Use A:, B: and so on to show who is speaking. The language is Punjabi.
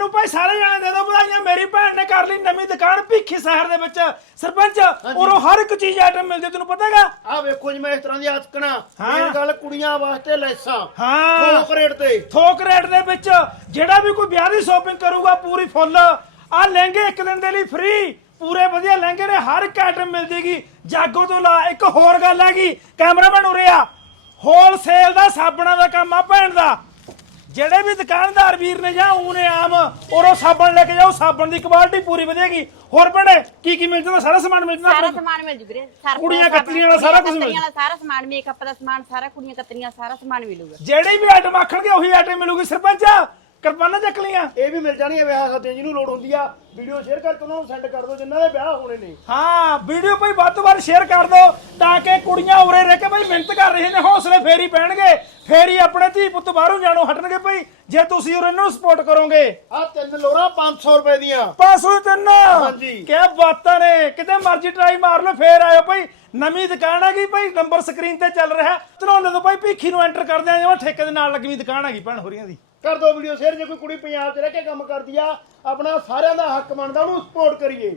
A: ਨੂੰ ਭਾਈ ਸਾਰੇ ਜਾਣੇ ਦੇ ਦੋ ਵਧਾਈਆਂ। ਮੇਰੀ ਭੈਣ ਨੇ ਕਰ ਲਈ ਨਵੀਂ ਦੁਕਾਨ ਭੀਖੀ ਸ਼ਹਿਰ ਦੇ ਵਿੱਚ ਸਰਪੰਚ, ਔਰੋਂ ਹਰ ਇੱਕ ਚੀਜ਼ ਆਈਟਮ ਮਿਲਦੀ ਤੈਨੂੰ ਪਤਾ ਹੈਗਾ।
B: ਆ ਵੇਖੋ ਜੀ ਮੈਂ ਇਸ ਤਰ੍ਹਾਂ ਦੀ ਆਸਕਣਾ ਇਹ ਗੱਲ ਕੁੜੀਆਂ ਵਾਸਤੇ ਲੈਸਾਂ
A: ਹਾਂ ਥੋਕ ਰੇਟ ਦੇ ਵਿੱਚ ਜਿਹੜਾ ਵੀ ਕੋਈ ਵਿਆਹ ਦੀ ਸ਼ਾਪਿੰਗ ਕਰੂਗਾ ਪੂਰੀ ਫੁੱਲ। ਆ ਲਹਿੰਗੇ ਇੱਕ ਦਿਨ ਦੇ ਲਈ ਫ੍ਰੀ, ਪੂਰੇ ਵਧੀਆ ਲਹਿੰਗੇ ਨੇ, ਹਰ ਇੱਕ ਆਈਟਮ ਮਿਲ ਜੇਗੀ ਜਾਗੋ ਤੋਂ ਲਾ। ਇੱਕ ਹੋਰ ਗੱਲ ਹੈਗੀ ਕੈਮਰਾਮੈਨ ਉਰੇ ਆ, ਹੋਲਸੇਲ ਦਾ ਸਾਬਣਾਂ ਦਾ ਕੰਮ ਆ ਭੈਣ ਦਾ। ਜਿਹੜੇ ਵੀ ਦੁਕਾਨਦਾਰ ਵੀਰ ਨੇ ਜਾਂ ਊਨੇ ਆਮ ਔਰੋਂ ਸਾਬਣ ਲੈ ਕੇ ਜਾਓ, ਸਾਬਣ ਦੀ ਕੁਆਲਿਟੀ ਪੂਰੀ ਵਧੀਆਗੀ। ਹੋਰ ਭੈਣੇ ਕੀ ਮਿਲ ਜਾਂਦਾ? ਸਾਰਾ ਸਮਾਨ ਮਿਲ ਜਾਂਦਾ,
C: ਸਾਰਾ ਸਮਾਨ ਮਿਲ ਜੂ ਵੀਰੇ।
A: ਕੁੜੀਆਂ ਕਤਰੀਆਂ ਦਾ ਸਾਰਾ ਕੁਝ ਮਿਲ
C: ਜਾਂਦਾ, ਸਾਰਾ ਸਮਾਨ ਮੇਕਅਪ ਦਾ ਸਮਾਨ, ਸਾਰਾ ਕੁੜੀਆਂ ਕਤਰੀਆਂ ਸਾਰਾ ਸਮਾਨ ਮਿਲੂਗਾ।
A: ਜਿਹੜੀ ਵੀ ਆਈਟਮ ਆਖਣਗੇ ਉਹੀ ਆਈਟਮ ਮਿਲੂਗੀ। ਸਰਪੰਚ ਕਿਰਪਾਨਾਂ ਚੱਕ ਲੀਆਂ
B: ਇਹ ਵੀ ਮਿਲ ਜਾਣੀਆਂ ਵਿਆਹ ਸਾਥੀਆਂ ਜਿਹਨੂੰ ਲੋੜ ਹੁੰਦੀ ਆ। ਵੀਡੀਓ ਸ਼ੇਅਰ ਕਰਕੇ ਉਹਨਾਂ ਨੂੰ ਸੈਂਡ ਕਰ ਦਿਓ ਜਿਨ੍ਹਾਂ ਦੇ ਵਿਆਹ ਹੋਣੇ ਨੇ।
A: ਹਾਂ ਵੀਡੀਓ ਭਾਈ ਵੱਧ ਤੋਂ ਵੱਧ ਸ਼ੇਅਰ ਕਰ ਦਿਓ ਤਾਂ ਕਿ ਕੁੜੀਆਂ ਉਰੇ ਰਹਿ ਕੇ ਭਾਈ ਮਿਹਨਤ ਕਰ ਰਹੀਆਂ ਨੇ, ਹੌਸਲੇ ਫੇਰ ਹੀ ਪੈਣਗੇ, ਫੇਰ ਹੀ ਆਪਣੇ ਧੀ ਪੁੱਤ ਬਾਹਰੋਂ ਜਾਣੋਂ ਹਟਣਗੇ ਭਾਈ ਜੇ ਤੁਸੀਂ ਉਰੇ ਇਹਨਾਂ ਨੂੰ ਸਪੋਰਟ ਕਰੋਗੇ।
B: ਆ 3 ਲੋਰਾਂ 500 ਰੁਪਏ ਦੀਆਂ
A: 503
B: ਹਾਂਜੀ
A: ਕੀ ਬਾਤਾਂ ਨੇ। ਕਿਤੇ ਮਰਜ਼ੀ ਟਰਾਈ ਮਾਰ ਲਓ, ਫੇਰ ਆਇਓ ਭਾਈ। ਨਵੀਂ ਦੁਕਾਨ ਹੈਗੀ ਭਾਈ, ਨੰਬਰ ਸਕਰੀਨ ਤੇ ਚੱਲ ਰਿਹਾ। ਧਨੌਲੇ ਤੋਂ ਭਾਈ ਭੀਖੀ ਨੂੰ ਐਂਟਰ ਕਰਦੇ ਆ ਜਿਵੇਂ ਠੇਕੇ ਦੇ ਨਾਲ ਲੱਗੀ ਦੁਕਾਨ ਹੈਗੀ ਭੈਣ ਹੋਰੀਆਂ ਦੀ।
B: ਕਰ ਦਿਓ ਵੀਡੀਓ ਸ਼ੇਅਰ। ਜੇ ਕੋਈ ਕੁੜੀ ਪੰਜਾਬ 'ਚ ਰਹਿ ਕੇ ਕੰਮ ਕਰਦੀ ਆ ਆਪਣਾ ਸਾਰਿਆਂ ਦਾ ਹੱਕ ਬਣਦਾ ਉਹਨੂੰ ਸਪੋਰਟ ਕਰੀਏ।